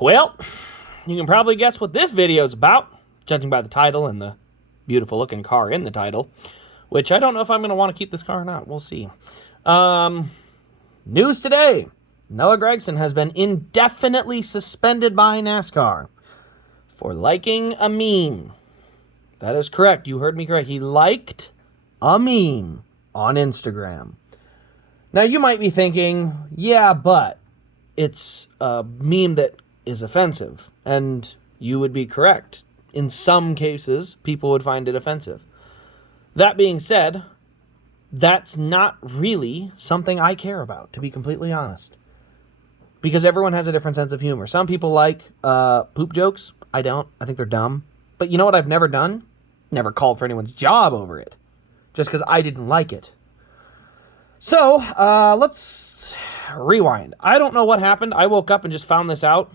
Well, you can probably guess what this video is about, judging by the title and the beautiful looking car in the title, which I don't know if I'm going to want to keep this car or not. We'll see. News today. Noah Gragson has been indefinitely suspended by NASCAR for liking a meme. That is correct. You heard me correct. He liked a meme on Instagram. Now, you might be thinking, yeah, but it's a meme that is offensive. And you would be correct. In some cases, people would find it offensive. That being said, that's not really something I care about, to be completely honest. Because everyone has a different sense of humor. Some people like poop jokes. I don't. I think they're dumb. But you know what I've never done? Never called for anyone's job over it. Just because I didn't like it. So, let's rewind. I don't know what happened. I woke up and just found this out.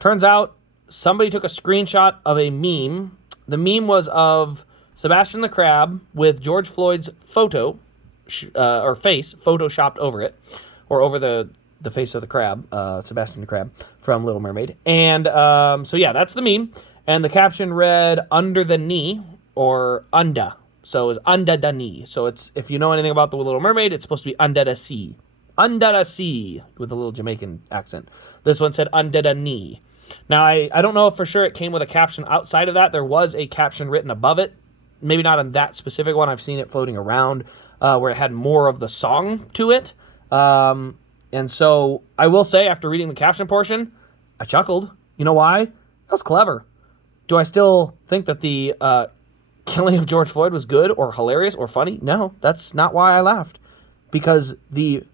Turns out, somebody took a screenshot of a meme. The meme was of Sebastian the Crab with George Floyd's photo, or face, photoshopped over it. Or over the face of the crab, Sebastian the Crab, from Little Mermaid. And, so yeah, that's the meme. And the caption read, under the knee, or unda. So it's under the knee. So it's, if you know anything about the Little Mermaid, it's supposed to be under the sea. Under the sea, with a little Jamaican accent. This one said under the knee. Now, I don't know if for sure it came with a caption outside of that. There was a caption written above it. Maybe not on that specific one. I've seen it floating around where it had more of the song to it. And so I will say, after reading the caption portion, I chuckled. You know why? That was clever. Do I still think that the killing of George Floyd was good or hilarious or funny? No, that's not why I laughed. Because the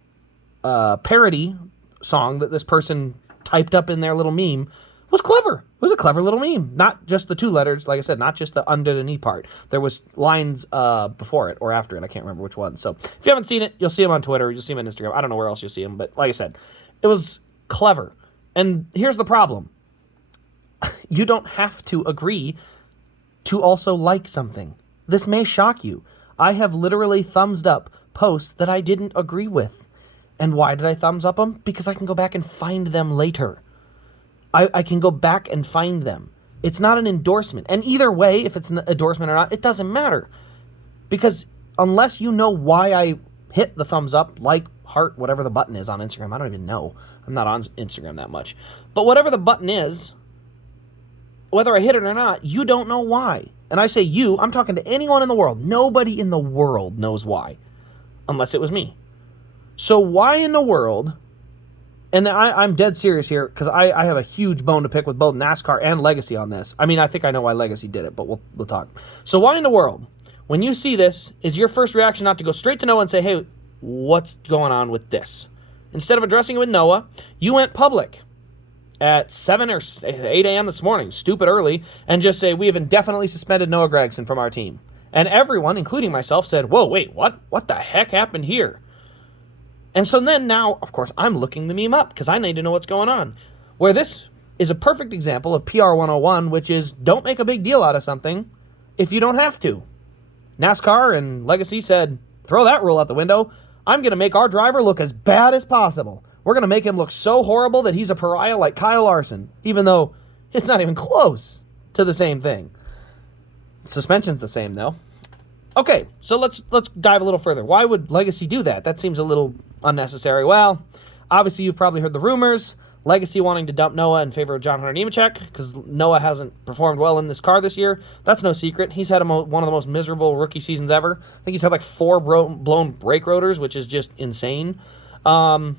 parody song that this person typed up in their little meme was clever. It was a clever little meme. Not just the two letters, like I said, not just the under the knee part. There was lines before it or after it. I can't remember which one. So if you haven't seen it, you'll see them on Twitter. You'll see them on Instagram. I don't know where else you'll see them. But like I said, it was clever. And here's the problem. You don't have to agree to also like something. This may shock you. I have literally thumbs up posts that I didn't agree with. And why did I thumbs up them? Because I can go back and find them later. I can go back and find them. It's not an endorsement. And either way, if it's an endorsement or not, it doesn't matter. Because unless you know why I hit the thumbs up, like, heart, whatever the button is on Instagram, I don't even know. I'm not on Instagram that much. But whatever the button is, whether I hit it or not, you don't know why. And I say you, I'm talking to anyone in the world. Nobody in the world knows why. Unless it was me. So why in the world, and I'm dead serious here, because I have a huge bone to pick with both NASCAR and Legacy on this. I mean, I think I know why Legacy did it, but we'll talk. So why in the world, when you see this, is your first reaction not to go straight to Noah and say, hey, what's going on with this? Instead of addressing it with Noah, you went public at 7 or 8 a.m. this morning, stupid early, and just say, we have indefinitely suspended Noah Gragson from our team. And everyone, including myself, said, whoa, wait, what? What the heck happened here? And so then now, of course, I'm looking the meme up because I need to know what's going on. Where this is a perfect example of PR 101, which is don't make a big deal out of something if you don't have to. NASCAR and Legacy said, throw that rule out the window. I'm going to make our driver look as bad as possible. We're going to make him look so horrible that he's a pariah like Kyle Larson, even though it's not even close to the same thing. Suspension's the same, though. Okay, so let's dive a little further. Why would Legacy do that? That seems a little unnecessary. Well, obviously you've probably heard the rumors. Legacy wanting to dump Noah in favor of John Hunter Nemechek because Noah hasn't performed well in this car this year. That's no secret. He's had one of the most miserable rookie seasons ever. I think he's had like 4 blown brake rotors, which is just insane. And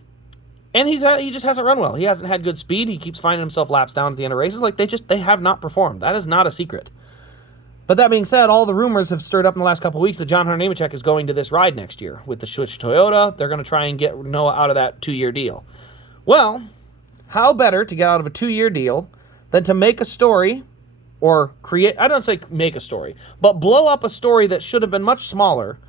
he just hasn't run well. He hasn't had good speed. He keeps finding himself laps down at the end of races. Like they have not performed. That is not a secret. But that being said, all the rumors have stirred up in the last couple of weeks that John Hunter Nemechek is going to this ride next year with the Switch Toyota. They're going to try and get Noah out of that 2-year deal. Well, how better to get out of a 2-year deal than to make a story or create, I don't say make a story, but blow up a story that should have been much smaller.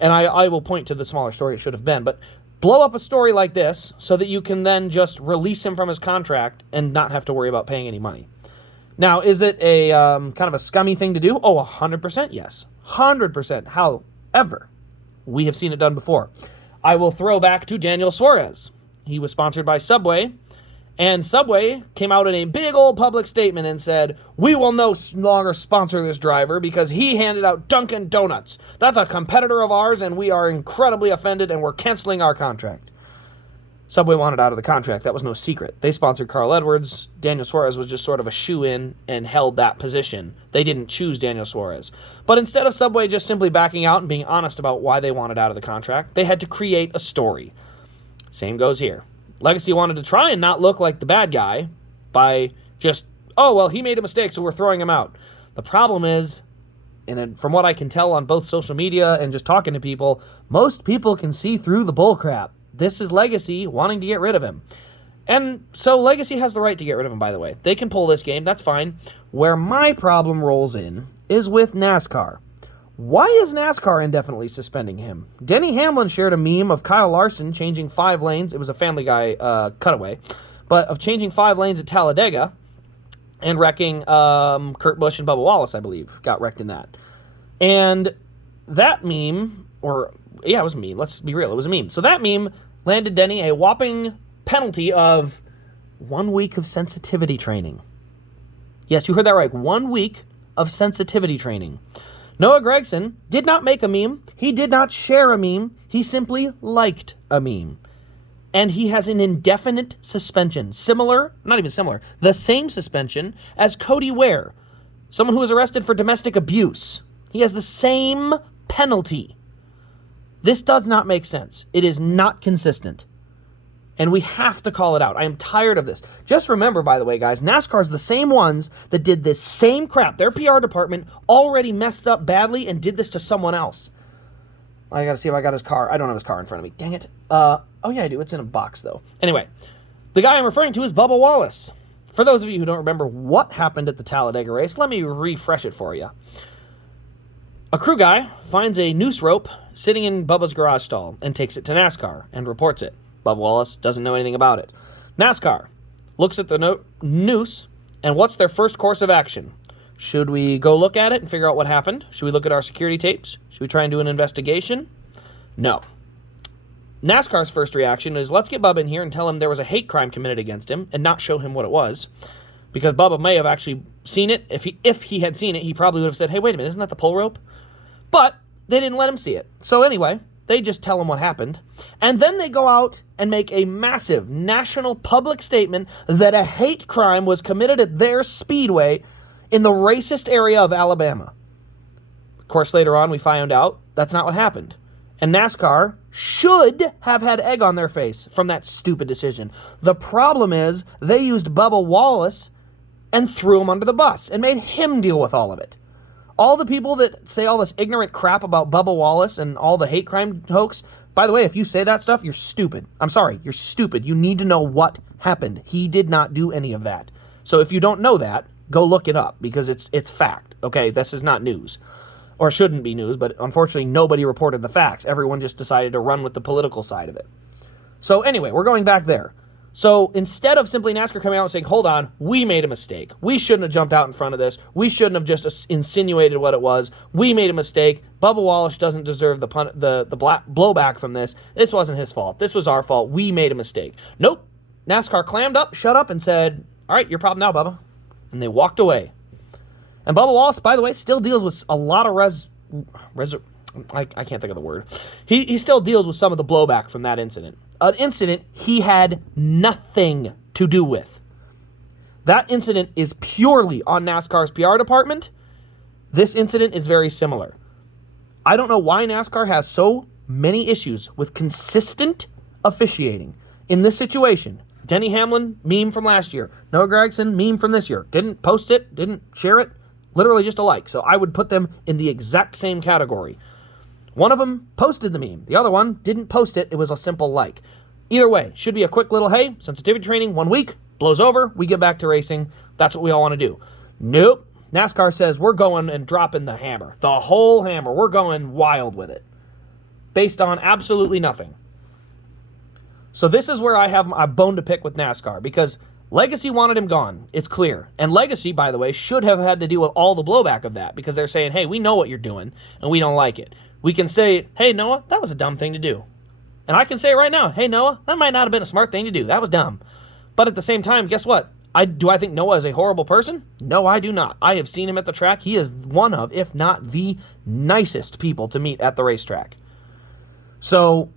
And I will point to the smaller story it should have been, but blow up a story like this so that you can then just release him from his contract and not have to worry about paying any money. Now, is it a kind of a scummy thing to do? Oh, 100% yes. 100%. However, we have seen it done before. I will throw back to Daniel Suarez. He was sponsored by Subway, And Subway came out in a big old public statement and said, we will no longer sponsor this driver because he handed out Dunkin' Donuts. That's a competitor of ours, and we are incredibly offended, and we're canceling our contract. Subway wanted out of the contract. That was no secret. They sponsored Carl Edwards. Daniel Suarez was just sort of a shoe-in and held that position. They didn't choose Daniel Suarez. But instead of Subway just simply backing out and being honest about why they wanted out of the contract, they had to create a story. Same goes here. Legacy wanted to try and not look like the bad guy by just, oh, well, he made a mistake, so we're throwing him out. The problem is, and from what I can tell on both social media and just talking to people, most people can see through the bullcrap. This is Legacy wanting to get rid of him. And so Legacy has the right to get rid of him, by the way. They can pull this game, that's fine. Where my problem rolls in is with NASCAR. Why is NASCAR indefinitely suspending him? Denny Hamlin shared a meme of Kyle Larson changing 5 lanes. It was a Family Guy cutaway. But of changing 5 lanes at Talladega and wrecking Kurt Busch and Bubba Wallace, I believe, got wrecked in that. And that meme, it was a meme. Let's be real. It was a meme. So that meme landed Denny a whopping penalty of 1 week of sensitivity training. Yes, you heard that right. 1 week of sensitivity training. Noah Gragson did not make a meme. He did not share a meme. He simply liked a meme. And he has an indefinite suspension. The same suspension as Cody Ware, someone who was arrested for domestic abuse. He has the same penalty. This does not make sense. It is not consistent. And we have to call it out. I am tired of this. Just remember, by the way, guys, NASCAR's the same ones that did this same crap. Their PR department already messed up badly and did this to someone else. I gotta see if I got his car. I don't have his car in front of me. Dang it. Oh yeah, I do. It's in a box, though. Anyway, the guy I'm referring to is Bubba Wallace. For those of you who don't remember what happened at the Talladega race, let me refresh it for you. A crew guy finds a noose rope sitting in Bubba's garage stall and takes it to NASCAR and reports it. Bubba Wallace doesn't know anything about it. NASCAR looks at the noose, and what's their first course of action? Should we go look at it and figure out what happened? Should we look at our security tapes? Should we try and do an investigation? No. NASCAR's first reaction is, let's get Bubba in here and tell him there was a hate crime committed against him and not show him what it was. Because Bubba may have actually seen it. If he had seen it, he probably would have said, hey, wait a minute, isn't that the pull rope? But they didn't let him see it. So anyway, they just tell him what happened. And then they go out and make a massive national public statement that a hate crime was committed at their speedway in the racist area of Alabama. Of course, later on, we found out that's not what happened. And NASCAR should have had egg on their face from that stupid decision. The problem is they used Bubba Wallace and threw him under the bus and made him deal with all of it. All the people that say all this ignorant crap about Bubba Wallace and all the hate crime hoax, by the way, if you say that stuff, you're stupid. I'm sorry, you're stupid. You need to know what happened. He did not do any of that. So if you don't know that, go look it up because it's fact. Okay, this is not news. Or shouldn't be news, but unfortunately nobody reported the facts. Everyone just decided to run with the political side of it. So anyway, we're going back there. So instead of simply NASCAR coming out and saying, hold on, we made a mistake. We shouldn't have jumped out in front of this. We shouldn't have just insinuated what it was. We made a mistake. Bubba Wallace doesn't deserve the blowback from this. This wasn't his fault. This was our fault. We made a mistake. Nope. NASCAR clammed up, shut up, and said, all right, your problem now, Bubba. And they walked away. And Bubba Wallace, by the way, still deals with a lot of I can't think of the word. He still deals with some of the blowback from that incident. An incident he had nothing to do with. That incident is purely on NASCAR's PR department. This incident is very similar. I don't know why NASCAR has so many issues with consistent officiating. In this situation, Denny Hamlin, meme from last year. Noah Gragson, meme from this year. Didn't post it, didn't share it. Literally just a like. So I would put them in the exact same category. One of them posted the meme. The other one didn't post it. It was a simple like. Either way, should be a quick little, hey, sensitivity training, 1 week, blows over, we get back to racing. That's what we all want to do. Nope. NASCAR says we're going and dropping the hammer. The whole hammer. We're going wild with it. Based on absolutely nothing. So this is where I have a bone to pick with NASCAR because Legacy wanted him gone. It's clear. And Legacy, by the way, should have had to deal with all the blowback of that because they're saying, hey, we know what you're doing and we don't like it. We can say, hey, Noah, that was a dumb thing to do. And I can say right now, hey, Noah, that might not have been a smart thing to do. That was dumb. But at the same time, guess what? Do I think Noah is a horrible person? No, I do not. I have seen him at the track. He is one of, if not the nicest people to meet at the racetrack. So,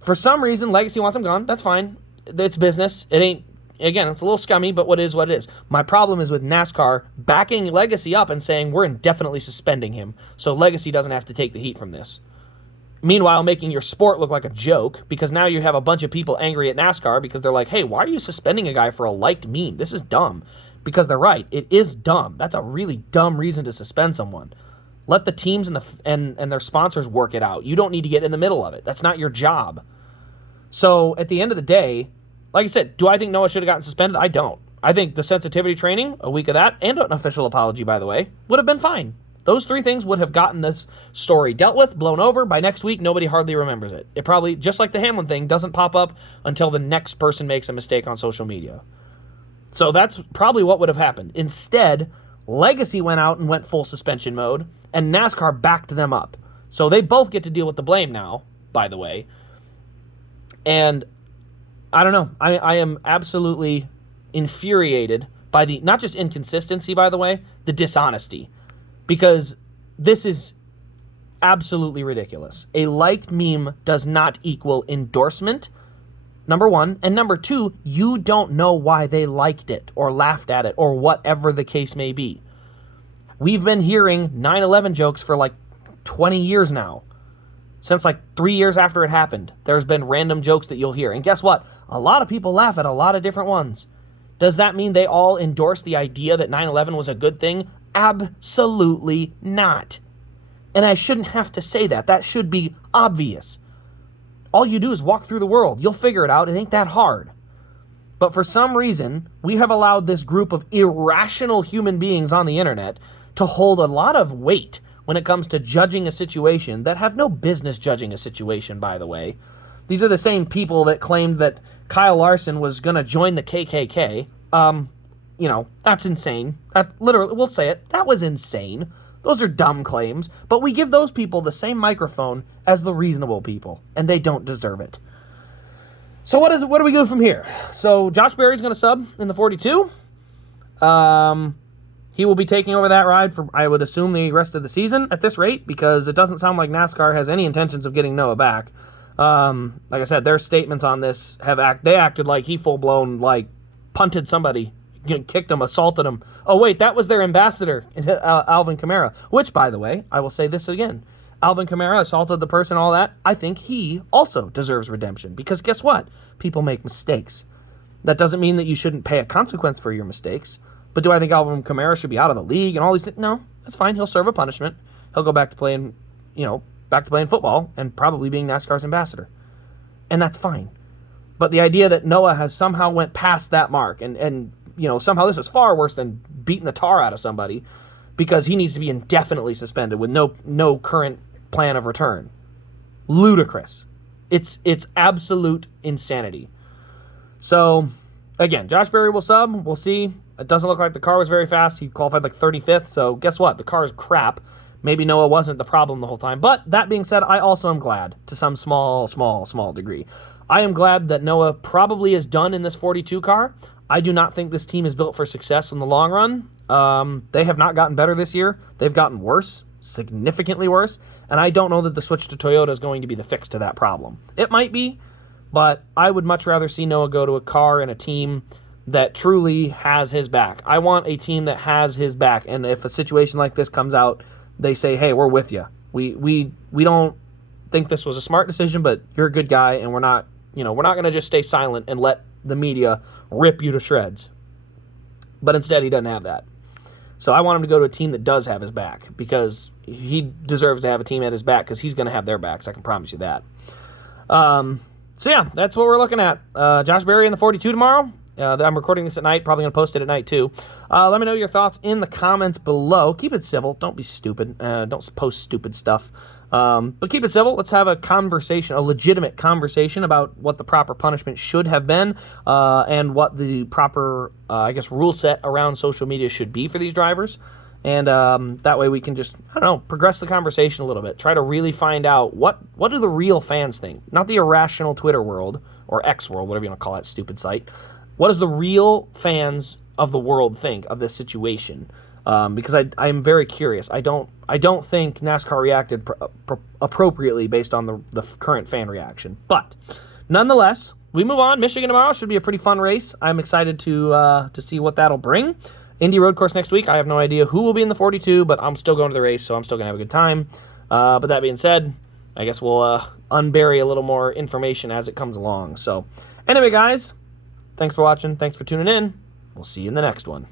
for some reason, Legacy wants him gone. That's fine. It's business. It ain't, again, it's a little scummy, but what is what it is. My problem is with NASCAR backing Legacy up and saying we're indefinitely suspending him so Legacy doesn't have to take the heat from this. Meanwhile, making your sport look like a joke, because now you have a bunch of people angry at NASCAR because they're like, hey, why are you suspending a guy for a liked meme? This is dumb. Because they're right. It is dumb. That's a really dumb reason to suspend someone. Let the teams and their sponsors work it out. You don't need to get in the middle of it. That's not your job. So, at the end of the day, like I said, do I think Noah should have gotten suspended? I don't. I think the sensitivity training, a week of that, and an official apology, by the way, would have been fine. Those three things would have gotten this story dealt with, blown over. By next week, nobody hardly remembers it. It probably, just like the Hamlin thing, doesn't pop up until the next person makes a mistake on social media. So that's probably what would have happened. Instead, Legacy went out and went full suspension mode, and NASCAR backed them up. So they both get to deal with the blame now, by the way. And I don't know. I am absolutely infuriated by the, not just inconsistency, by the way, the dishonesty. Because this is absolutely ridiculous. A liked meme does not equal endorsement, number one. And number two, you don't know why they liked it or laughed at it or whatever the case may be. We've been hearing 9/11 jokes for like 20 years now. Since like 3 years after it happened, there's been random jokes that you'll hear. And guess what? A lot of people laugh at a lot of different ones. Does that mean they all endorse the idea that 9/11 was a good thing? Absolutely not. And I shouldn't have to say that. That should be obvious. All you do is walk through the world. You'll figure it out. It ain't that hard. But for some reason, we have allowed this group of irrational human beings on the internet to hold a lot of weight when it comes to judging a situation that have no business judging a situation, by the way. These are the same people that claimed that Kyle Larson was going to join the KKK. You know, that's insane. That literally, we'll say it, that was insane. Those are dumb claims, but we give those people the same microphone as the reasonable people, and they don't deserve it. So what do we do from here? So Josh Berry's going to sub in the 42. He will be taking over that ride for, I would assume, the rest of the season at this rate, because it doesn't sound like NASCAR has any intentions of getting Noah back. Like I said, their statements on this they acted like he full-blown, like, punted somebody, kicked him, assaulted him. Oh, wait, that was their ambassador, Alvin Kamara, which, by the way, I will say this again. Alvin Kamara assaulted the person, all that. I think he also deserves redemption, because guess what? People make mistakes. That doesn't mean that you shouldn't pay a consequence for your mistakes. But do I think Alvin Kamara should be out of the league and all these things? No, that's fine. He'll serve a punishment. He'll go back to playing, back to playing football and probably being NASCAR's ambassador. And that's fine. But the idea that Noah has somehow went past that mark and somehow this is far worse than beating the tar out of somebody because he needs to be indefinitely suspended with no current plan of return. Ludicrous. It's absolute insanity. So, again, Josh Berry will sub. We'll see. It doesn't look like the car was very fast. He qualified like 35th, so guess what? The car is crap. Maybe Noah wasn't the problem the whole time. But that being said, I also am glad to some small degree. I am glad that Noah probably is done in this 42 car. I do not think this team is built for success in the long run. They have not gotten better this year. They've gotten worse, significantly worse, and I don't know that the switch to Toyota is going to be the fix to that problem. It might be, but I would much rather see Noah go to a car and a team that truly has his back. I want a team that has his back, and if a situation like this comes out, they say, hey, we're with you. We don't think this was a smart decision, but you're a good guy, and we're not going to just stay silent and let the media rip you to shreds. But instead, he doesn't have that. So I want him to go to a team that does have his back, because he deserves to have a team at his back, because he's going to have their backs. I can promise you that. So yeah, that's what we're looking at. Josh Berry in the 42 tomorrow. I'm recording this at night, probably going to post it at night too. Let me know your thoughts in the comments below. Keep it civil. Don't be stupid. Don't post stupid stuff. But keep it civil. Let's have a conversation, a legitimate conversation about what the proper punishment should have been and what the proper, rule set around social media should be for these drivers. And that way we can just, progress the conversation a little bit. Try to really find out what do the real fans think. Not the irrational Twitter world or X world, whatever you want to call that stupid site. What does the real fans of the world think of this situation? Because I am very curious. I don't think NASCAR reacted appropriately based on the current fan reaction. But nonetheless, we move on. Michigan tomorrow should be a pretty fun race. I'm excited to see what that'll bring. Indy Road Course next week. I have no idea who will be in the 42, but I'm still going to the race, so I'm still going to have a good time. But that being said, I guess we'll unbury a little more information as it comes along. So anyway, guys, thanks for watching. Thanks for tuning in. We'll see you in the next one.